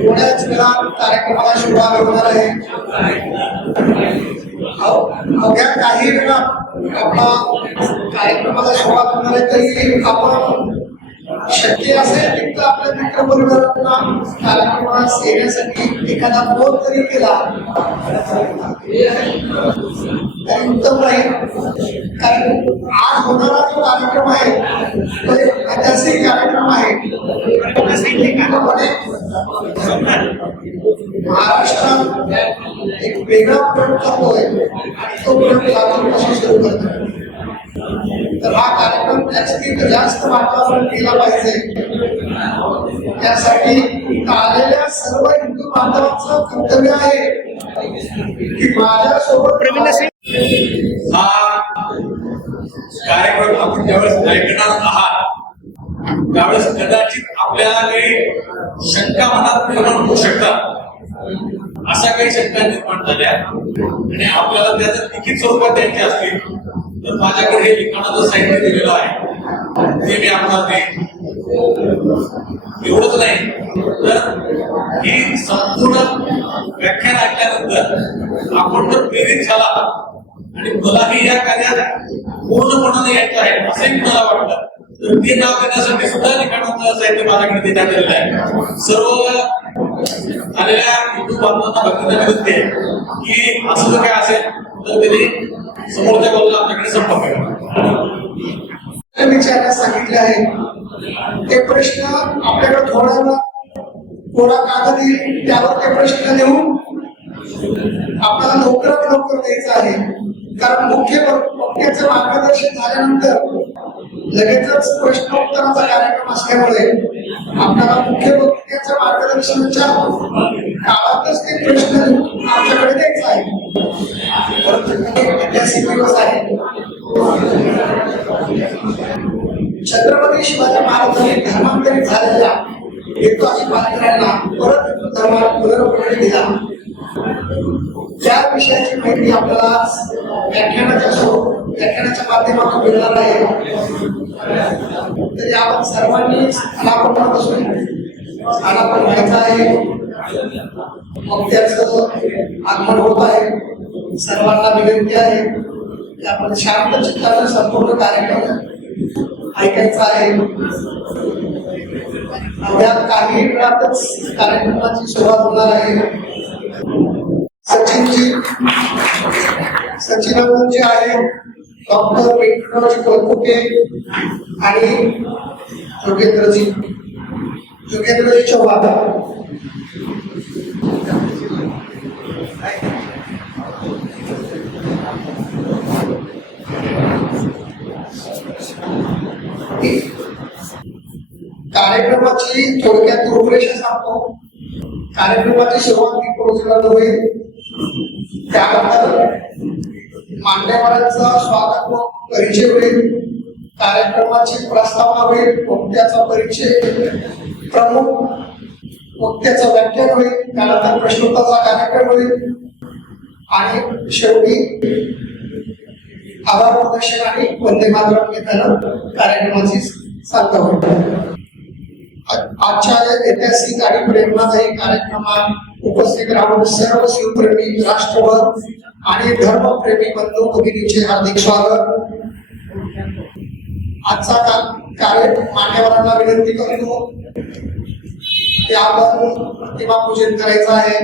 थोड्याच वेळात कार्यक्रमाला शुभारंभ होणार आहे. अवघ्या काही वेळात आपला कार्यक्रमाला सुरुवात होणार आहे. तरी आपण शक्य असेल तितकं आपल्या मित्रपरिवारांना कार्यक्रमास येण्यासाठी एखादा फोन तरी केला तरी उत्तम राहील. कारण आज होणारा जो कार्यक्रम आहे तो एक ऐतिहासिक कार्यक्रम आहे. महाराष्ट्रात एक वेगळा प्रयोग करतोय आणि तो प्रयोग लातूरपासून सुरू करतोय. तर हा कार्यक्रम जास्तीत जास्त वातावरण केला पाहिजे. त्यासाठी आलेल्या सर्व हिंदू बांधवांचं कर्तव्य आहे की माझ्यासोबत हा कार्यक्रम आपण ज्यावेळेस ऐकणार आहात त्यावेळेस कदाचित आपल्याला काही शंका मनात निर्माण होऊ शकतात. अशा काही शंका निर्माण झाल्या आणि आपल्याला त्याचं लिखित स्वरूपात द्यायचे असतील तर माझ्याकडे हे लिखाणाचं साहित्य दिलेलं आहे ते मी आपल्याला देईन. एवढंच नाही तर ही संपूर्ण व्याख्यान ऐकल्यानंतर आपण जर प्रेरित झाला आणि मलाही या कार्यात पूर्णपणाने यायचं आहे असेही मला वाटतं तर ते नाव देण्यासाठी सुद्धा लिखाणाचं साहित्य माझ्याकडे देण्यात आलेलं आहे. सर्व आलेल्या हिंदू बांधवांना भक्तीला विनंती आहे की असं जर काय असेल तर त्यांनी समोरच्या बाजूला आपल्याकडे संपर्क करा. विचारण्यास सांगितले आहे ते प्रश्न आपल्याकडे थोडा कागद येईल त्यावर ते प्रश्न देऊन आपल्याला लवकरात लवकर द्यायचं आहे. कारण मुख्य वक्त्याचं मार्गदर्शन झाल्यानंतर लगेचच प्रश्नोत्तराचा कार्यक्रम असल्यामुळे आपल्याला मुख्य वक्त्याच्या मार्गदर्शनाच्या काळातच ते प्रश्न आमच्याकडे द्यायचा आहे. ऐतिहासिक दिवस आहे. छत्रपती शिवाजी महाराजांनी धर्मांतरित झालेल्या हिंदुवादी पालकांना परत धर्मात पुनर्वसन दिला. त्या विषयाची माहिती आपल्याला व्याख्यानाच्या माध्यमातून मिळणार आहे. तरी आपण सर्वांनी स्थानापन्नापासून स्थानापन्न व्हायचं आहे. मग त्याचं आगमन होत आहे. सर्वांना विनंती आहे की आपण शांत चित्ताने संपूर्ण कार्यक्रम ऐकायचा आहे. अवघ्या काही वेळातच कार्यक्रमाची सुरुवात होणार आहे. सचिन जे आहे डॉक्टर व्यंकटरावजी कोलकुटे आणि योगेंद्रजी चव्हाण कार्यक्रमाची थोडक्यात रूपरेषा सांगतो. कार्यक्रमाची सुरुवात दीपप्रज्वलनाने होईल. त्यानंतर मान्यवरांचा स्वागत व परिचय होईल. कार्यक्रमाची प्रस्तावना होईल. वक्त्याचा परिचय, प्रमुख वक्त्याचं व्याख्यान होईल. त्यानंतर प्रश्नोत्तराचा कार्यक्रम होईल आणि शेवटी आभार प्रदर्शन आणि वंदे मातरम घेताना कार्यक्रमाची सांगता होईल. आजच्या ऐतिहासिक आणि प्रेरणादायी कार्यक्रमात उपस्थित राहून सर्व शिवप्रेमी, राष्ट्रभक्त आणि धर्मप्रेमी बंधू भगिनींचे हार्दिक स्वागत. आजचा कार्यक्रम मान्यवरांना विनंती करतो की आपण प्रतिमा पूजन करायचं आहे.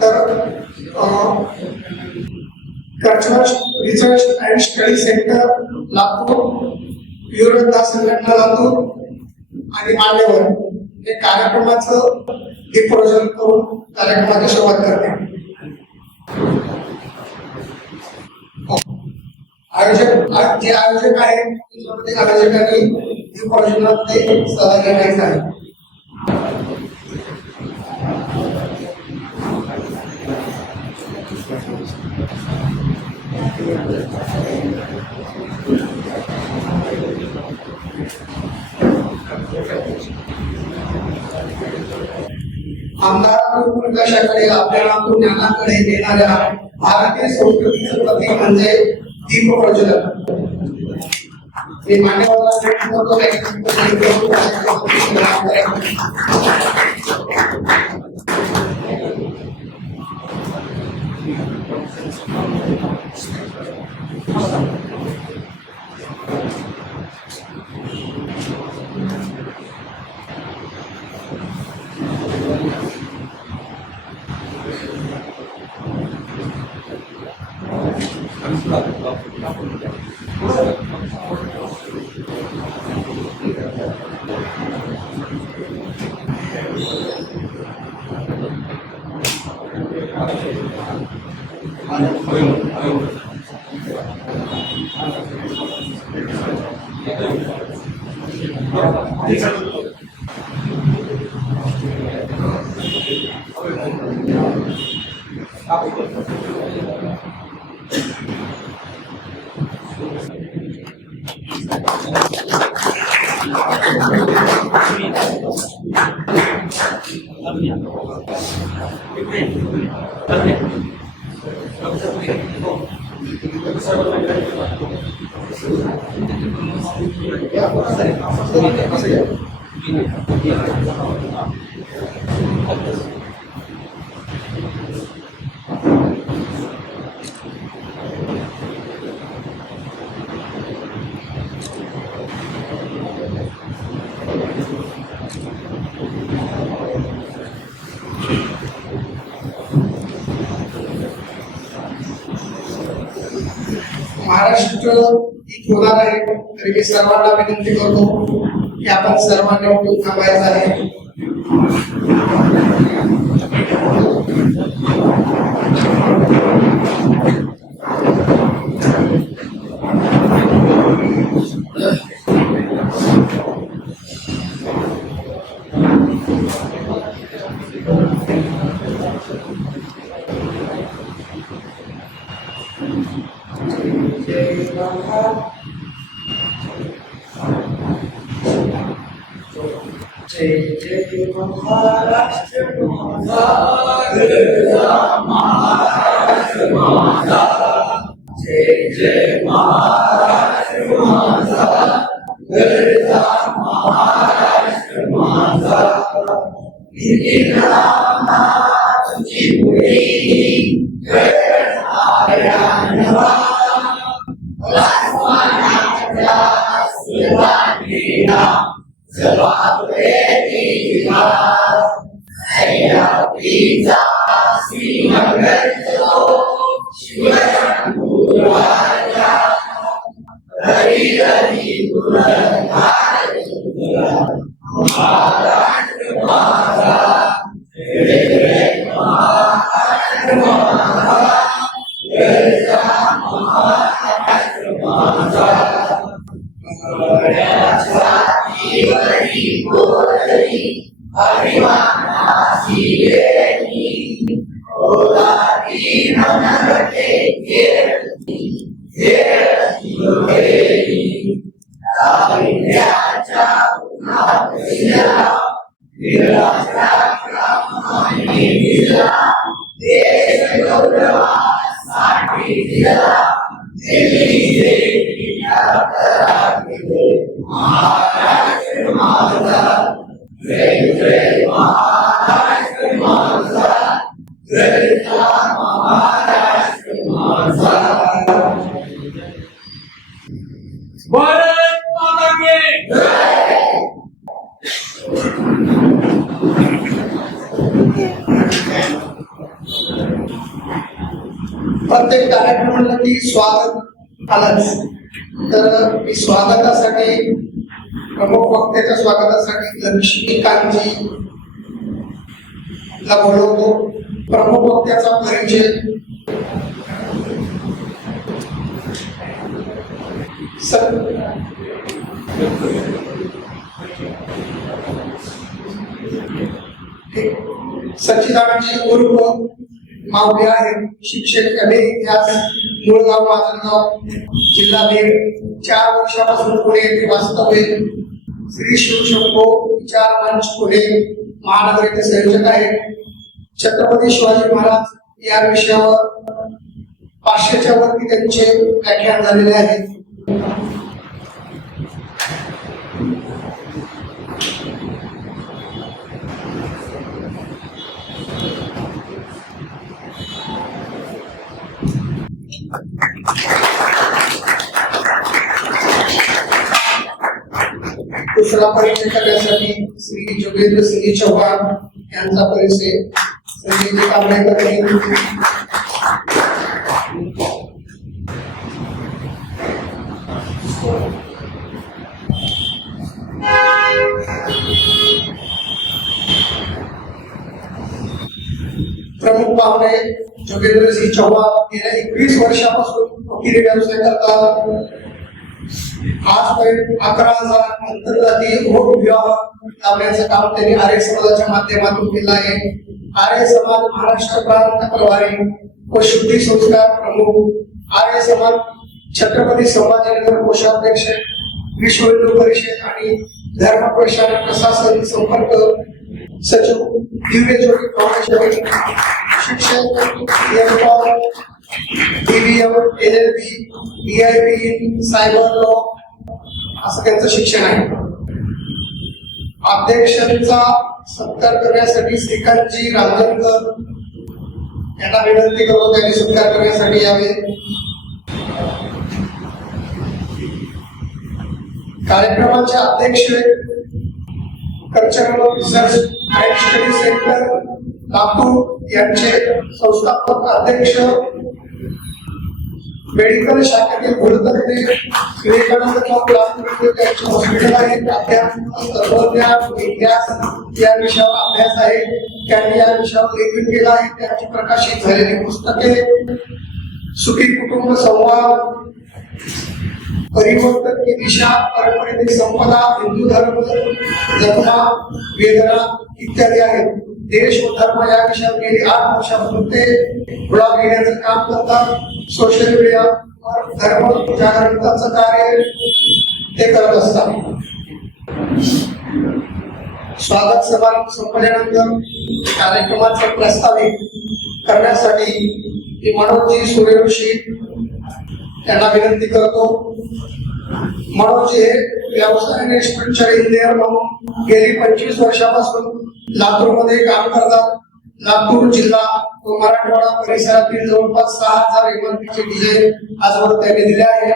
तर research and study centre Latur, युरोधा संघटना लातूर आणि मान्यवर हे कार्यक्रमाचं दीपप्रज्वलन करून कार्यक्रमाची सुरुवात करते. जे आयोजक आहेत त्याच्यामध्ये आयोजकांनी दीपप्रज्वलनात ते सहभागी घ्यायचं आहे. आमदार प्रकाशाकडे आपल्याला ज्ञानाकडे देणाऱ्या भारतीय संस्कृतीचं प्रतीक म्हणजे दीपप्रज्वलन. मी मान्यवरांना भेट करतो महाराष्ट्र ही होणार आहे तरी मी सर्वांना विनंती करतो की आपण सर्वांनी उठून थांबायचं आहे. जय जय महाराष्ट्र माझा, गरजा महाराष्ट्र माझा. जय जय महाराष्ट्र माझा, गरजा महाराष्ट्र माझा. तुझी पुढे गरजणाऱ्या नवा प्रत्येक कार्यक्रम म्हणलं की स्वागत आलंच. तर मी स्वागतासाठी प्रमुख वक्त्याच्या स्वागतासाठी लक्ष्मीकांतजी ला बोलवतो. प्रमुख वक्त्याचा परिचय सच्चिदानंदजी उर्फ माऊली आहेत. शिक्षक कले इतिहास, मुळगाव माजलगाव, जिल्हा बीड. 4 वर्षापासून पुणे येथे वास्तव्य. श्री शिवशंभो विचार मंच पुणे महानगर येथे संयोजक आहेत. छत्रपती शिवाजी महाराज या विषयावर 500च्या वरती त्यांचे व्याख्यान झालेले आहे. दुसरा परिचय करण्यासाठी श्री जोगेंद्र सिंह चौहान यांचा परिचय संजय कांबळे करतील. प्रमुख पाहुणे जोगेंद्रसिंह चौहान गेल्या 21 वर्षापासून वकिली व्यवसाय करतात. आजपर्यंत 11,000 आंतरजातीय विवाह लावण्याचं काम त्यांनी आर्य समाजाच्या माध्यमातून केलं आहे. आर्य समाज महाराष्ट्र प्रांत प्रभारी व शुद्धी संस्कार प्रमुख, आर्य समाज छत्रपती संभाजीनगर कोषाध्यक्ष, विश्व हिंदू परिषद आणि धर्म प्रसार प्रशासन संपर्क सचिव, दिव्य ज्योती फाउंडेशन, शिक्षक, DVM, LLB, DIB, cyber law असं त्यांचं शिक्षण आहे. अध्यक्षांचा सत्कार करण्यासाठी श्रीकांतजी रांजणकर यांना विनंती करतो त्यांनी सत्कार करण्यासाठी यावे. कार्यक्रमाचे अध्यक्ष cultural research and study centre Latur यांचे संस्थापक अध्यक्ष, मेडिकल शाखेतील गुणतज्ञ, विवेकानंद चौक लातूर त्यांचे हॉस्पिटल आहे. अध्यात्म, तत्वज्ञान, इतिहास या विषयावर अभ्यास आहे. त्यांनी या विषयावर लेखन केलं आहे. त्यांची प्रकाशित झालेली पुस्तके सुखी कुटुंब संवाद, परिवर्तन की दिशा, परंपरेतील संपदा, हिंदू धर्म, जगमा, वेदना इत्यादी आहेत. देश व धर्म या विषयावर गेली 8 वर्षापासून ते ब्लॉग लिहिण्याचं काम करतात. सोशल मीडियावर धर्म जागृतीचं कार्य ते करत असतात. स्वागत समारंभ संपल्यानंतर कार्यक्रमाचे प्रस्तावित करण्यासाठी मनोजजी सूर्यवंशी त्यांना विनंती करतो. मनोजजी हे व्यवसायाने स्ट्रक्चर इंजिनियर म्हणून गेली 25 वर्षापासून लातूरमध्ये काम करतात. लातूर जिल्हा व मराठवाडा परिसरातील जवळपास 6,000 इमारतीचे डिझाईन आजवर त्यांनी दिले आहे.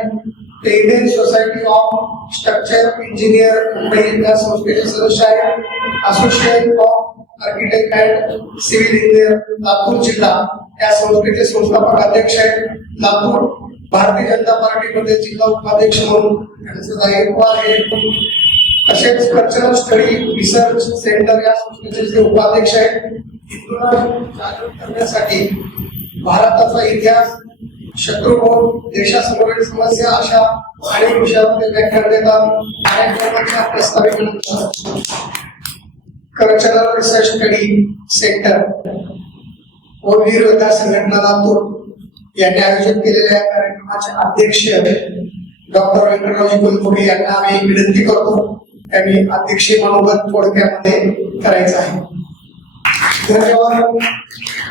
ते Indian society of structure engineer Mumbai या संस्थेचे सदस्य आहेत. Association of architect and civil engineer Latur जिल्हा या संस्थेचे संस्थापक अध्यक्ष आहेत. लातूर भारतीय जनता पार्टीमध्ये जिल्हा उपाध्यक्ष म्हणून त्यांचं दायित्व आहे. तसेच कल्चरल स्टडी रिसर्च सेंटर या संस्थेचे जे उपाध्यक्ष आहेत. हिंदूंना जागृत करण्यासाठी भारताचा इतिहास, शत्रुभोग, देशासमोरील समस्या अशा अनेक विषयावर ते व्याख्यान देतात. कार्यक्रमाच्या प्रस्तावित कल्चरल रिसर्च स्टडी सेंटर व वीर योद्धा संघटना लातूर यांनी आयोजित केलेल्या कार्यक्रमाचे अध्यक्ष डॉक्टर व्यंकटरावजी कुलकर्णी यांना आम्ही विनंती करतो. त्यांनी अध्यक्षीय मनोगत थोडक्यामध्ये करायचं आहे. धन्यवाद.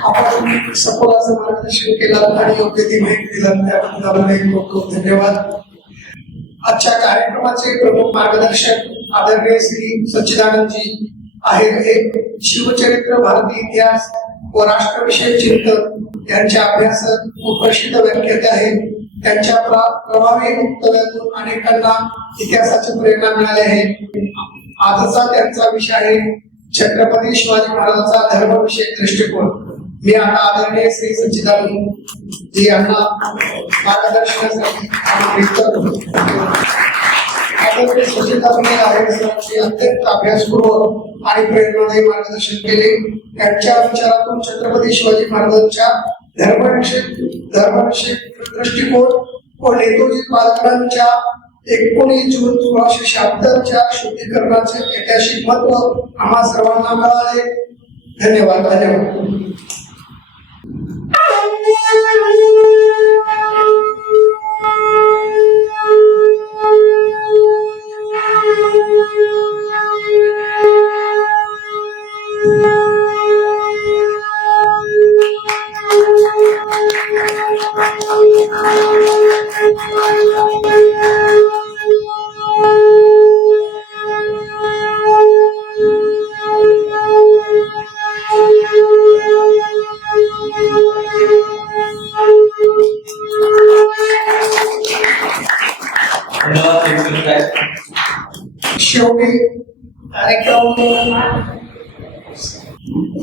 आपण सखोलाचं मार्गदर्शन केलं आणि योग्य ती भेट दिलं त्याबद्दल खूप खूप धन्यवाद. आजच्या कार्यक्रमाचे प्रमुख मार्गदर्शक आदरणीय श्री सच्चिदानंदजी आहेत. हे शिवचरित्र, भारतीय इतिहास व राष्ट्रविषयक चिंतन यांच्या अभ्यासक व प्रसिद्ध व्याख्याते आहेत. त्यांच्या प्रभावी वक्तव्यातून अनेकांना इतिहासाची प्रेरणा मिळाली आहे. आजचा त्यांचा विषय आहे छत्रपती शिवाजी महाराजांचा धर्मविषयक दृष्टिकोन. मी आता आदरणीय श्री सच्चिदानंद जी यांना मार्गदर्शनासाठी आमंत्रित करतो. आदरणीय सच्चिदानंद आहे सरांनी अत्यंत अभ्यासपूर्वक आणि प्रेरणादायी मार्गदर्शन केले. त्यांच्या विचारातून छत्रपती शिवाजी महाराजांच्या धर्मविषयक दृष्टिकोन व नेताजी पालकरांच्या 19 जून 1676 शुद्धीकरणाचे ऐतिहासिक महत्व आम्हा सर्वांना मिळाले. धन्यवाद. धन्यवाद.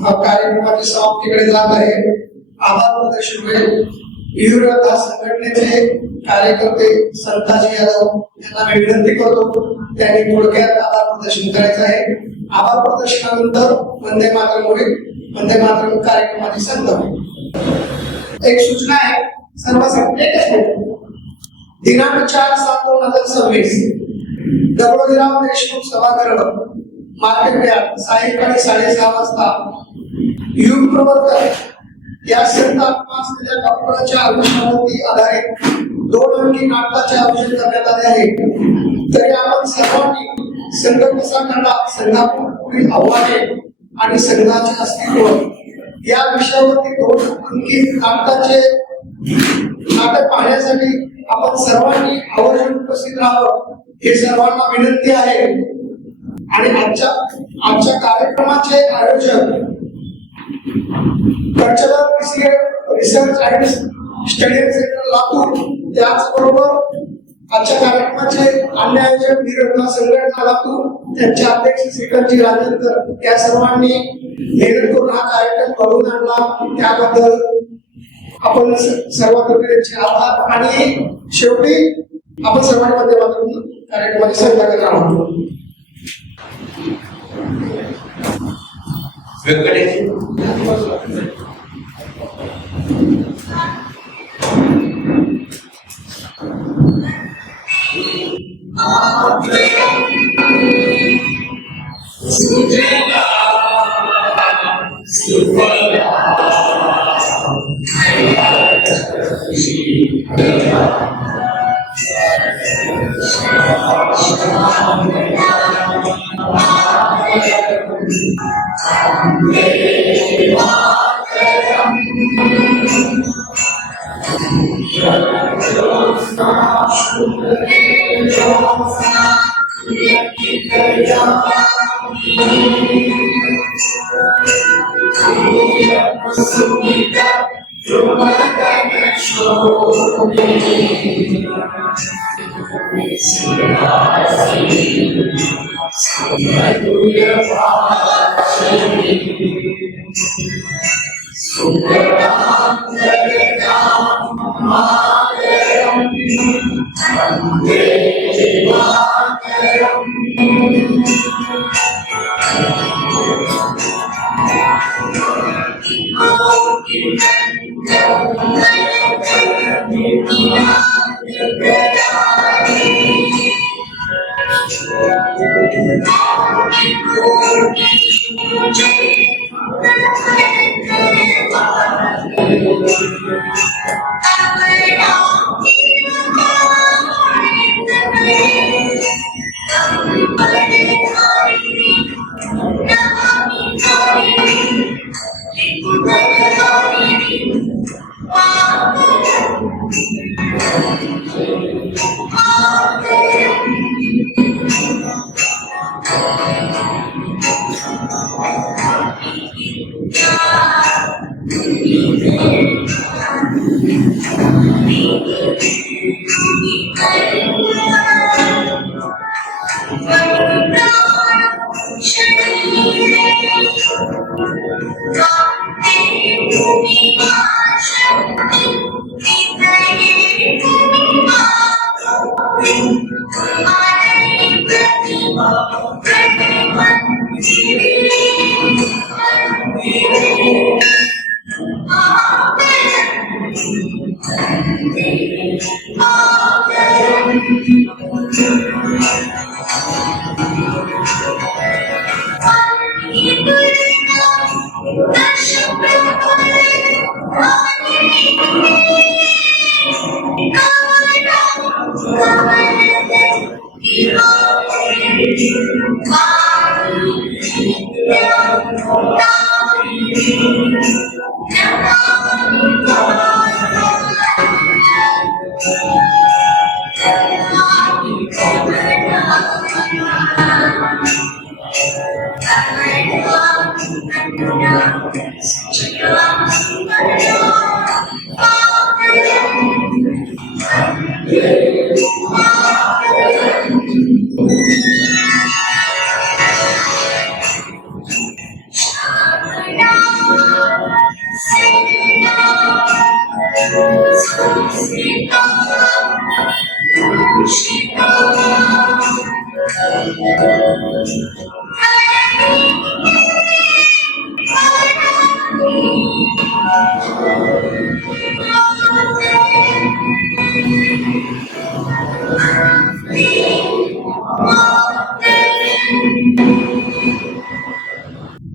कार्यक्रमाची समाप्तीकडे जात आहे. आभार प्रदर्शन होईल. विविध संघटनेचे कार्यकर्ते संताजी यादव यांना मी विनंती करतो त्यांनी थोडक्यात आभार प्रदर्शन करायचं आहे. आभार प्रदर्शनानंतर वंदे मातरम होईल. वंदे मातरम कार्यक्रमाची संत होईल. एक सूचना आहे सर्वांसाठी. दिनांक 4/7/2026 दगडोजीराव देशमुख सभागृह मार्केट यार्ड सायंकाळी 6:30 वाजता युग प्रवर्तक या संत आत्मा असलेल्या डॉक्टरांच्या आयुष्यावरती आधारित 2 अंकी नाटकाचे आयोजन करण्यात आले आहे. तरी आपण सर्वांनी संघ कसा काढला, संघापुढील आव्हाने आणि संघाचे अस्तित्व या विषयावरती 2 अंकी नाटक पाहण्यासाठी आपण सर्वांनी आवर्जून उपस्थित राहावं हे सर्वांना विनंती आहे. आणि आजच्या कार्यक्रमाचे आयोजक cultural research and study centre Latur, त्याचबरोबर आजच्या कार्यक्रमाचे अन्य आयोजक निरंतर संघटना लातूर, त्यांचे अध्यक्ष श्रीकांतजी राजेंद्र या सर्वांनी मेहनत करून हा कार्यक्रम घडवून आणला. त्याबद्दल आपण सर्वांकडे त्यांचे आभार. आणि शेवटी आपण सर्वांनी माध्यमातून कार्यक्रमाची सांगता करणार आहोत.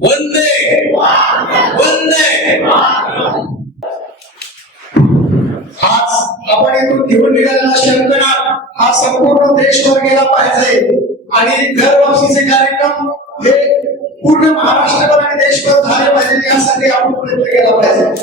वंदे वंदे आज आपण इथून घेऊन निघालेला शंखनाद हा संपूर्ण देशभर गेला पाहिजे आणि घरवापसीचे कार्यक्रम हे पूर्ण महाराष्ट्रभर आणि देशभर झाले पाहिजे यासाठी आपण प्रयत्न केला पाहिजे.